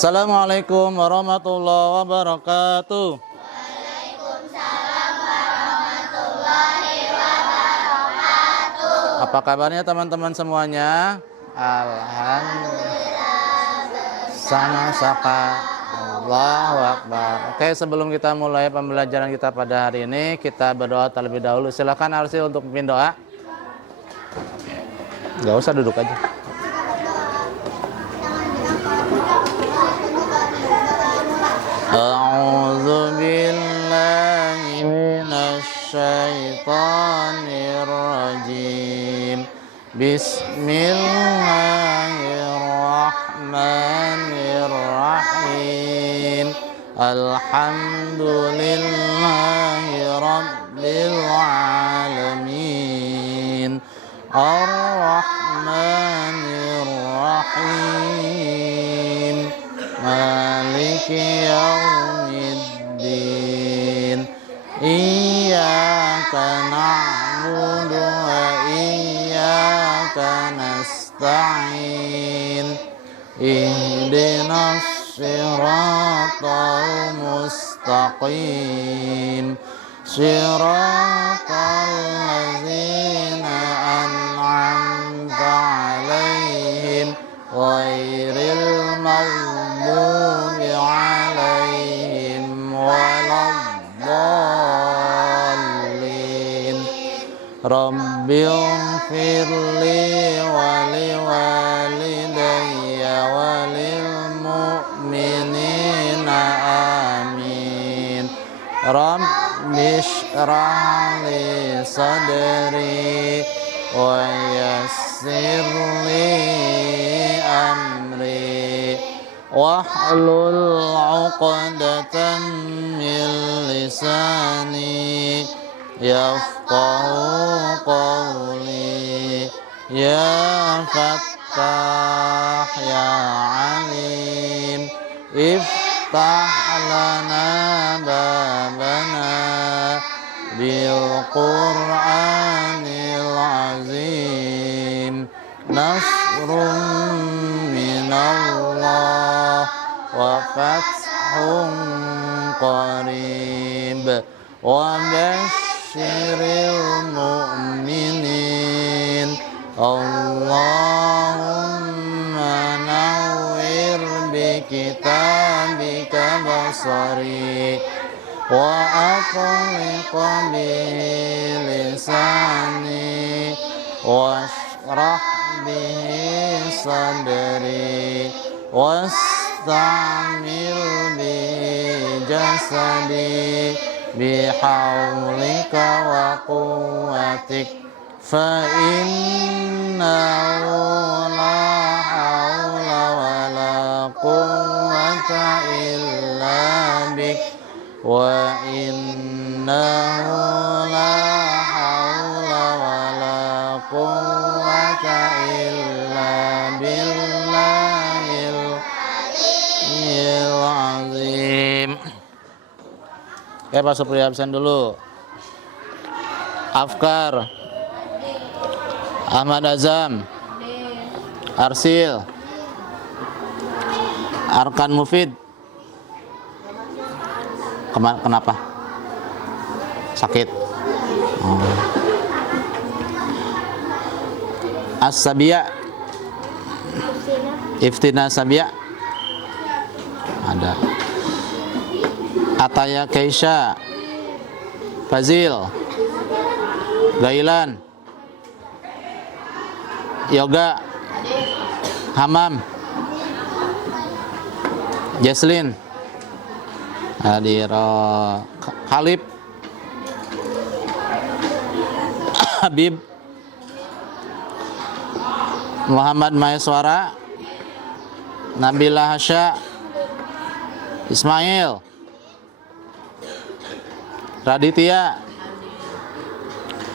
Assalamualaikum warahmatullahi wabarakatuh. Apa kabarnya teman-teman semuanya? Alhamdulillah. Sama-sama. Allahu Akbar. Oke, sebelum kita mulai pembelajaran kita pada hari ini, kita berdoa terlebih dahulu. Silakan Arsil untuk memimpin doa. Gak usah, duduk aja. A'udzu billahi minasy syaithanir rajim. Bismillahirrahmanirrahim. Alhamdulillahi rabbil alamin. Ar-Rahmanir Rahim. Maliki yaumiddin. Iyyaka na'budu wa iyyaka nasta'in. Ihdinas siratal mustaqim. Siratal ladzina an'amta 'alaihim ghairil maghdubi 'alaihim waladdallin. Rabbighfirli wa liwalidayya wa lil mu'minina amin. Rabbi shrah li sadri wa yassir li amri wahlul 'uqdatam min lisani yafqahu qawli. Ya Fattah ya Alim, iftah lana babana bil Qur'anil azim. Nasrun minallah wa fathun qarib wa basyiril mu'minin. Allahumma nawwir bi kitabika basari wa aqliq bi lisani washrah bihi sadri wasta'mil bi jasadi bihawlika wa quwwatik fa innahu la hawla wa la quwwata illa bik wa innahu la hawla wa la quwwata illa billahil aliyyil azim. Oke, Pak Supriya absen dulu. Afkar, Ahmad Azam, Arsil, Arkan Mufid. Kenapa? Sakit. As-Sabia, Iftina Sabia. Ada. Ataya Keisha, Fazil, Gailan, Yoga, Hamam, Jesslyn, Adira, Khalib, Habib, Muhammad Maeswara, Nabila Hasya, Ismail, Raditya,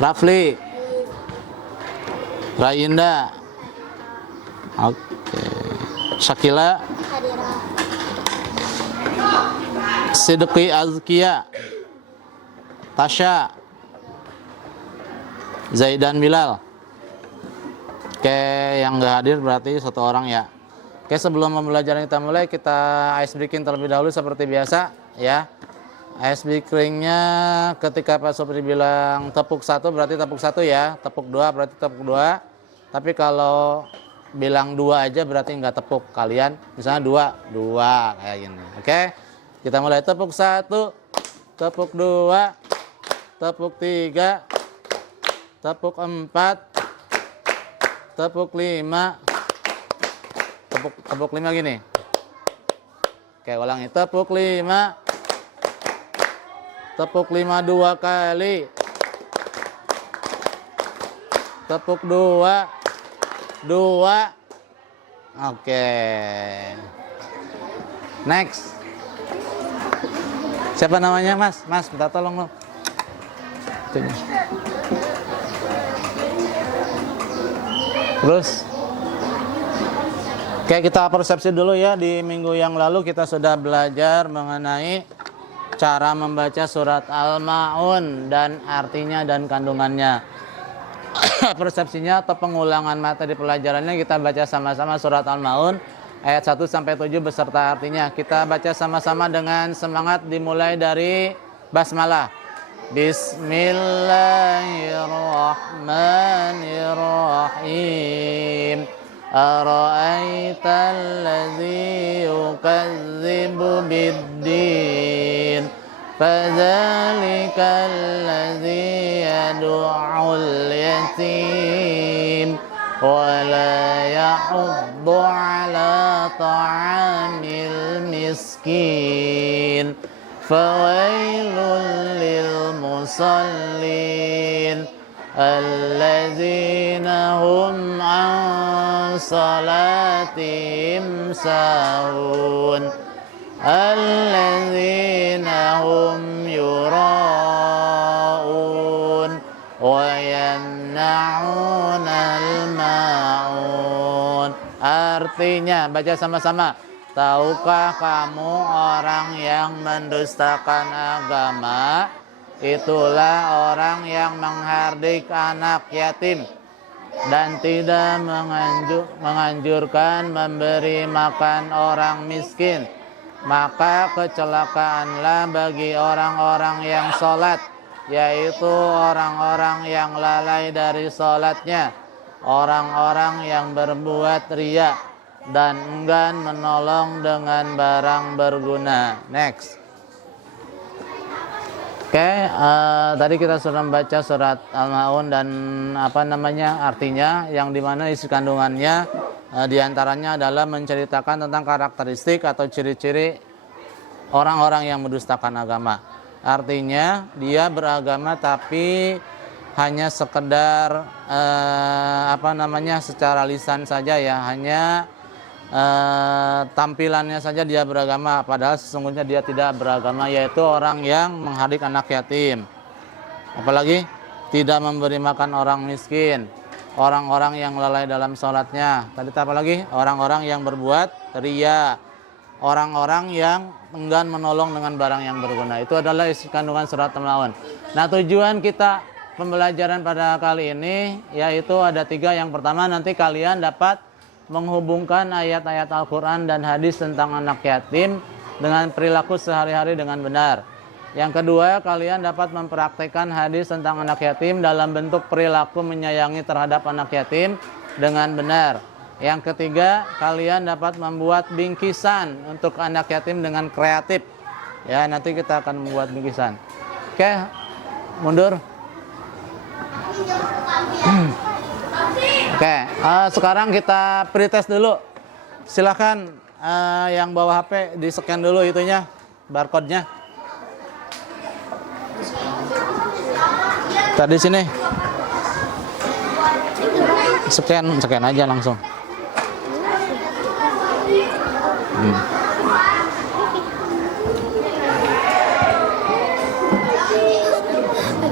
Rafli, Rayinda, oke, Syakila, Sidqi Azkia, Tasya, Zaidan Bilal. Oke, yang nggak hadir berarti satu orang ya. Oke, sebelum pembelajaran kita mulai, kita ice breaking terlebih dahulu seperti biasa ya. Ice breakingnya ketika Pak Supri bilang tepuk 1 berarti tepuk 1 ya, tepuk 2 berarti tepuk 2. Tapi kalau bilang 2 aja berarti nggak tepuk kalian. Misalnya 2 kayak gini. Oke, kita mulai tepuk 1, tepuk 2, tepuk 3, tepuk 4, tepuk 5, tepuk 5 gini. Oke, ulangi. Tepuk 5. Tepuk 5 2 kali. Tepuk 2. 2. Oke. Next. Siapa namanya, Mas? Mas, minta tolong dong. Terus oke, kita persepsi dulu ya. Di minggu yang lalu kita sudah belajar mengenai cara membaca surat Al-Ma'un dan artinya dan kandungannya. Persepsinya atau pengulangan materi pelajarannya kita baca sama-sama surat Al-Ma'un ayat 1 sampai 7 beserta artinya. Kita baca sama-sama dengan semangat dimulai dari basmalah. Bismillahirrahmanirrahim. Ara'aital ladzi yukadzibu biddin fadzalikal ladzi yad'ul yatim wa la yahuddu 'ala ta'amil miskin fawailul lil musallin alladzina hum an salatihim sahun alladzina hum yura'un wa yamna'unal ma'un. Artinya, baca sama-sama. Tahukah kamu orang yang mendustakan agama? Itulah orang yang menghardik anak yatim dan tidak menganjurkan memberi makan orang miskin. Maka kecelakaanlah bagi orang-orang yang sholat, yaitu orang-orang yang lalai dari sholatnya, orang-orang yang berbuat riya dan enggan menolong dengan barang berguna. Next. Oke, tadi kita sudah membaca surat Al-Ma'un dan artinya, yang dimana isi kandungannya diantaranya adalah menceritakan tentang karakteristik atau ciri-ciri orang-orang yang mendustakan agama. Artinya dia beragama tapi hanya sekedar secara lisan saja ya, hanya tampilannya saja dia beragama, padahal sesungguhnya dia tidak beragama, yaitu orang yang menghardik anak yatim, apalagi tidak memberi makan orang miskin, orang-orang yang lalai dalam sholatnya, tadi apa lagi, orang-orang yang berbuat riya, orang-orang yang enggan menolong dengan barang yang berguna. Itu adalah isi kandungan surat Al-Ma'un. Nah, tujuan kita pembelajaran pada kali ini yaitu ada 3. Yang pertama, nanti kalian dapat menghubungkan ayat-ayat Al-Quran dan hadis tentang anak yatim dengan perilaku sehari-hari dengan benar. Yang kedua, kalian dapat mempraktekkan hadis tentang anak yatim dalam bentuk perilaku menyayangi terhadap anak yatim dengan benar. Yang ketiga, kalian dapat membuat bingkisan untuk anak yatim dengan kreatif. Ya, nanti kita akan membuat bingkisan. Oke, mundur. Oke, sekarang kita pretest dulu. Silahkan yang bawa HP di scan dulu itunya, barcode-nya. Tadi sini. Scan aja langsung.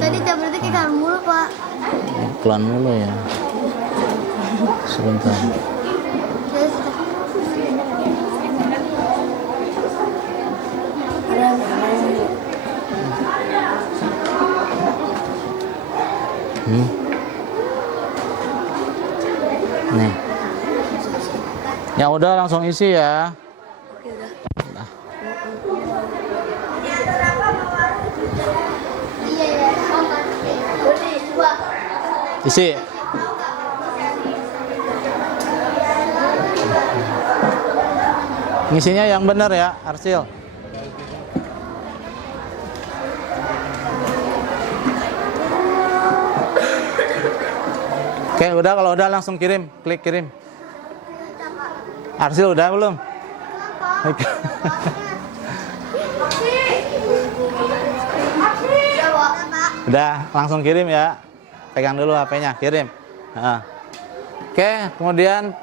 Tadi berarti kayak mulu, Pak. Pelan mulu ya. Sebentar. Nih. Ya udah langsung isi ya. Oke, udah. Nah, Iya ya. Udah, dua. isi. Ngisinya yang benar ya, Arsil. Oke, udah, kalau udah langsung kirim, klik kirim. Arsil udah belum? Udah, langsung kirim ya. Pegang dulu HP-nya, kirim. Nah. Oke, kemudian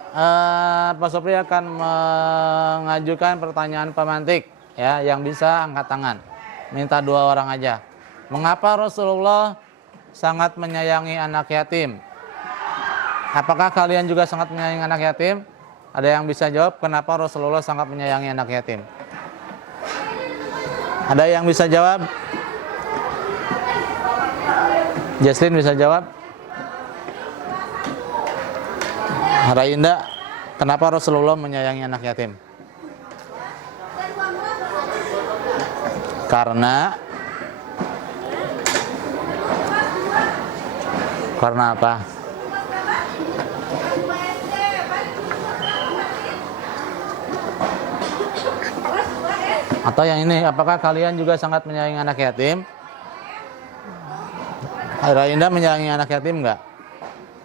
Pak Sopri akan mengajukan pertanyaan pemantik ya, yang bisa angkat tangan. Minta 2 orang aja. Mengapa Rasulullah sangat menyayangi anak yatim? Apakah kalian juga sangat menyayangi anak yatim? Ada yang bisa jawab kenapa Rasulullah sangat menyayangi anak yatim? Ada yang bisa jawab? Jaslin bisa jawab? Rainda, kenapa Rasulullah menyayangi anak yatim? Karena apa? Atau yang ini, apakah kalian juga sangat menyayangi anak yatim? Rainda menyayangi anak yatim enggak?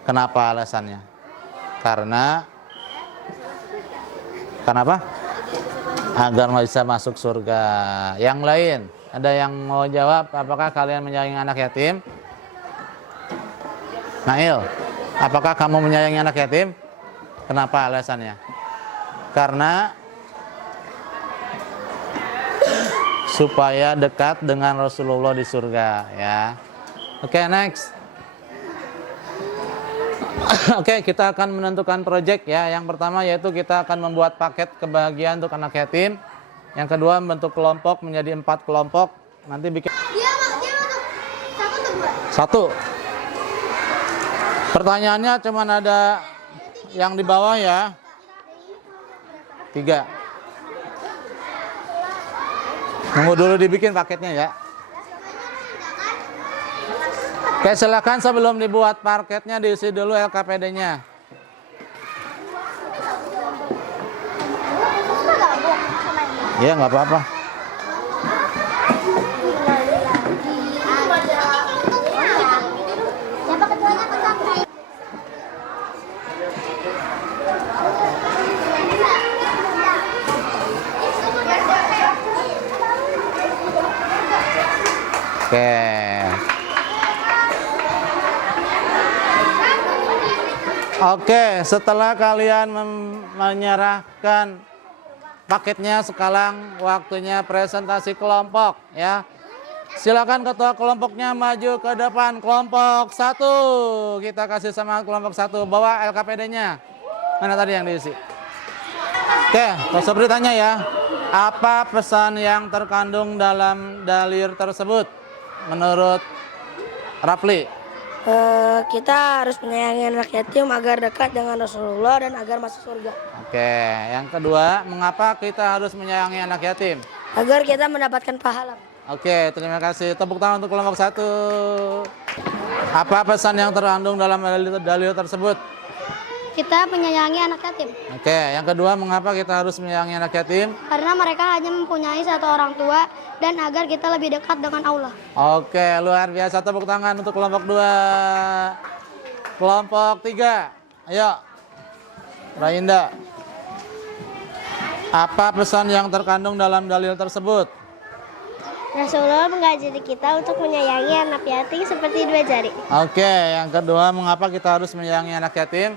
Kenapa alasannya? Karena apa? Agar bisa masuk surga. Yang lain, ada yang mau jawab? Apakah kalian menyayangi anak yatim? Nail, apakah kamu menyayangi anak yatim? Kenapa alasannya? Karena supaya dekat dengan Rasulullah di surga ya. Oke, next. Oke, kita akan menentukan project ya. Yang pertama yaitu kita akan membuat paket kebahagiaan untuk anak yatim. Yang kedua membentuk kelompok menjadi 4 kelompok. Nanti bikin Dia masuk. Satu atau dua? 1. Pertanyaannya cuman ada yang di bawah ya. 3. Nunggu dulu dibikin paketnya ya. Oke, silakan sebelum dibuat paketnya diisi dulu LKPD-nya. Iya, nggak apa-apa. Oke. Oke, setelah kalian menyerahkan paketnya, sekarang waktunya presentasi kelompok ya. Silakan ketua kelompoknya maju ke depan. Kelompok 1, kita kasih semangat kelompok 1. Bawa LKPD-nya. Mana tadi yang diisi? Oke, Pak Sobri tanya ya. Apa pesan yang terkandung dalam dalil tersebut menurut Rafli? Kita harus menyayangi anak yatim agar dekat dengan Rasulullah dan agar masuk surga. Oke, yang kedua, mengapa kita harus menyayangi anak yatim? Agar kita mendapatkan pahala. Oke, terima kasih. Tepuk tangan untuk kelompok 1. Apa pesan yang terkandung dalam dalil tersebut? Kita menyayangi anak yatim. Oke, yang kedua, mengapa kita harus menyayangi anak yatim? Karena mereka hanya mempunyai satu orang tua dan agar kita lebih dekat dengan Allah. Oke, luar biasa. Tepuk tangan untuk kelompok 2. Kelompok 3. Ayo. Rainda. Apa pesan yang terkandung dalam dalil tersebut? Rasulullah mengajari kita untuk menyayangi anak yatim seperti 2 jari. Oke, yang kedua, mengapa kita harus menyayangi anak yatim?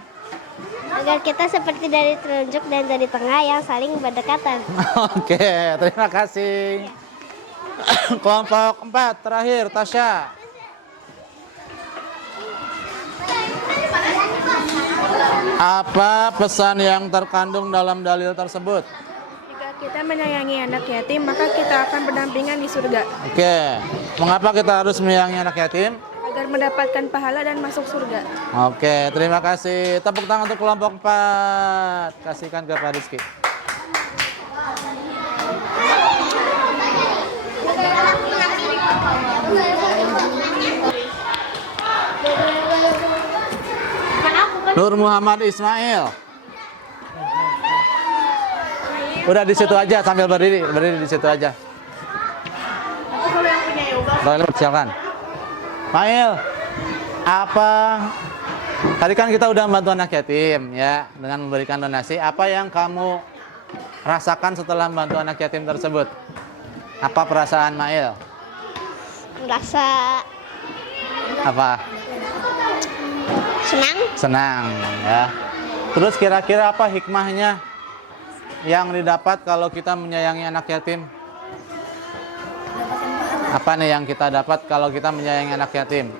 Agar kita seperti dari telunjuk dan dari tengah yang saling berdekatan. Oke, terima kasih. Kelompok 4 terakhir, Tasya. Apa pesan yang terkandung dalam dalil tersebut? Jika kita menyayangi anak yatim, maka kita akan berdampingan di surga. Oke, mengapa kita harus menyayangi anak yatim? Agar agar mendapatkan pahala dan masuk surga. Oke, terima kasih. Tepuk tangan untuk kelompok 4. Kasihkan ke Pak Rizky. Nur Muhammad Ismail. Udah di situ aja sambil berdiri di situ aja. Boleh, silakan. Mail, apa? Tadi kan kita udah membantu anak yatim ya dengan memberikan donasi. Apa yang kamu rasakan setelah membantu anak yatim tersebut? Apa perasaan Mail? Merasa Apa? senang. Senang ya. Terus kira-kira apa hikmahnya yang didapat kalau kita menyayangi anak yatim? Apa nih yang kita dapat kalau kita menyayangi anak yatim?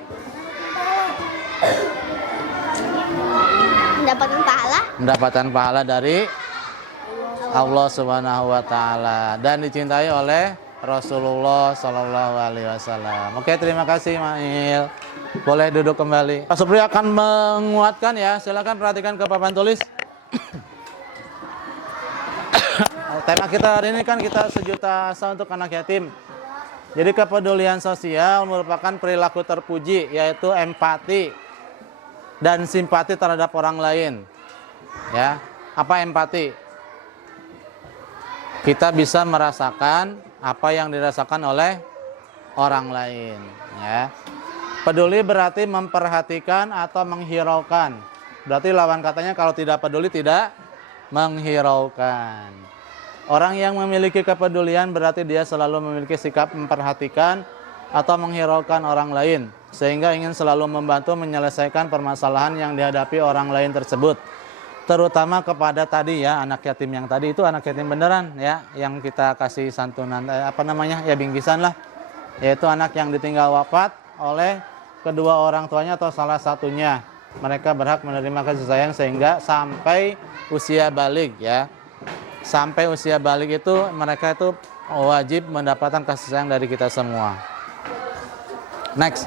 Mendapatkan pahala. Mendapatkan pahala dari Allah Subhanahu wa taala dan dicintai oleh Rasulullah Shallallahu alaihi wasallam. Oke, terima kasih Mail. Boleh duduk kembali. Pak Supri akan menguatkan ya. Silakan perhatikan ke papan tulis. Tema kita hari ini kan kita sejuta asa untuk anak yatim. Jadi kepedulian sosial merupakan perilaku terpuji, yaitu empati dan simpati terhadap orang lain. Ya, apa empati? Kita bisa merasakan apa yang dirasakan oleh orang lain. Ya, peduli berarti memperhatikan atau menghiraukan. Berarti lawan katanya kalau tidak peduli tidak menghiraukan. Orang yang memiliki kepedulian berarti dia selalu memiliki sikap memperhatikan atau menghiraukan orang lain, sehingga ingin selalu membantu menyelesaikan permasalahan yang dihadapi orang lain tersebut. Terutama kepada tadi ya, anak yatim yang tadi itu anak yatim beneran ya, yang kita kasih santunan ya bingkisan lah, yaitu anak yang ditinggal wafat oleh kedua orang tuanya atau salah satunya. Mereka berhak menerima kasih sayang sehingga sampai usia balik ya. Sampai usia balik itu mereka itu wajib mendapatkan kasih sayang dari kita semua. Next.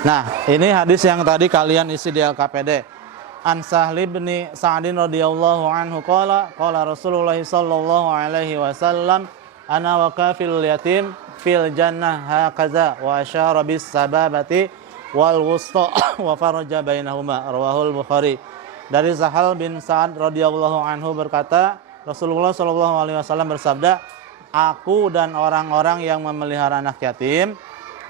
Nah, ini hadis yang tadi kalian isi di LKPD. An Sahli bin Sa'din radhiyallahu anhu qala Rasulullah sallallahu alaihi wasallam ana wa kafil yatim fil jannah hakaza wa asyara bis sababati wal wusta wa faraja bainahuma rawahul Bukhari. Dari Sahal bin Sa'ad radhiyallahu anhu berkata, Rasulullah shallallahu alaihi wasallam bersabda, aku dan orang-orang yang memelihara anak yatim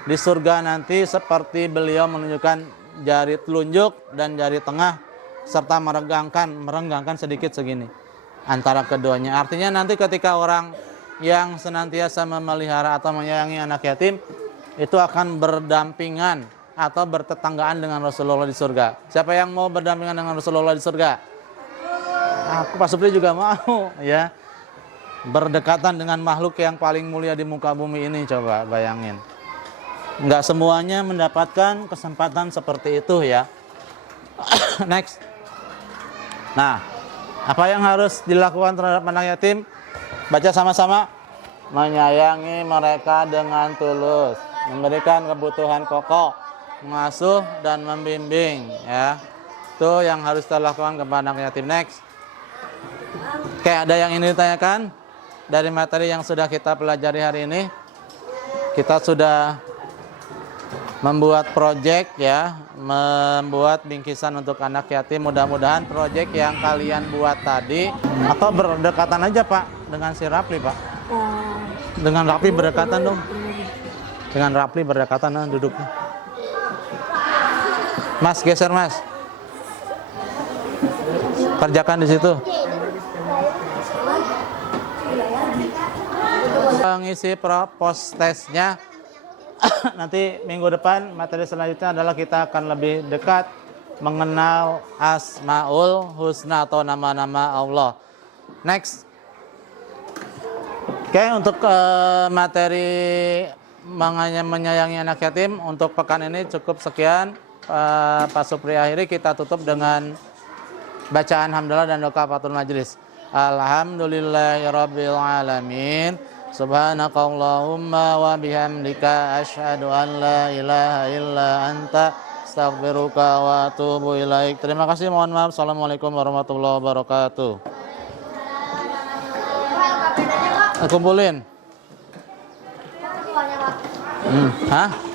di surga nanti seperti beliau menunjukkan jari telunjuk dan jari tengah serta merenggangkan sedikit segini antara keduanya. Artinya nanti ketika orang yang senantiasa memelihara atau menyayangi anak yatim itu akan berdampingan atau bertetanggaan dengan Rasulullah di surga. Siapa yang mau berdampingan dengan Rasulullah di surga? Aku Pak Supri juga mau ya. Berdekatan dengan makhluk yang paling mulia di muka bumi ini, coba bayangin. Enggak semuanya mendapatkan kesempatan seperti itu ya. Next. Nah, apa yang harus dilakukan terhadap anak yatim? Baca sama-sama. Menyayangi mereka dengan tulus, memberikan kebutuhan pokok, mengasuh dan membimbing ya. Itu yang harus kita lakukan kepada anak yatim. Next. Kayak ada yang ini ditanyakan dari materi yang sudah kita pelajari hari ini. Kita sudah membuat proyek ya, membuat bingkisan untuk anak yatim. Mudah-mudahan proyek yang kalian buat tadi atau berdekatan aja Pak dengan si Rapli Pak. Dengan Rapli berdekatan dong. Dengan Rapli berdekatan duduknya. Mas geser Mas. Kerjakan di situ. Mengisi post testnya nanti minggu depan. Materi selanjutnya adalah kita akan lebih dekat mengenal Asmaul Husna atau nama-nama Allah. Next. Oke, untuk materi menyayangi anak yatim untuk pekan ini cukup sekian. Pak Supri akhiri, kita tutup dengan bacaan hamdalah dan doa kafaratul majelis. Alhamdulillahirabbil alamin. Subhanakallahumma wa bihamdika asyhadu an la ilaha illa anta astaghfiruka wa atubu ilaik. Terima kasih, mohon maaf. Assalamualaikum warahmatullahi wabarakatuh. Kumpulin. Hah?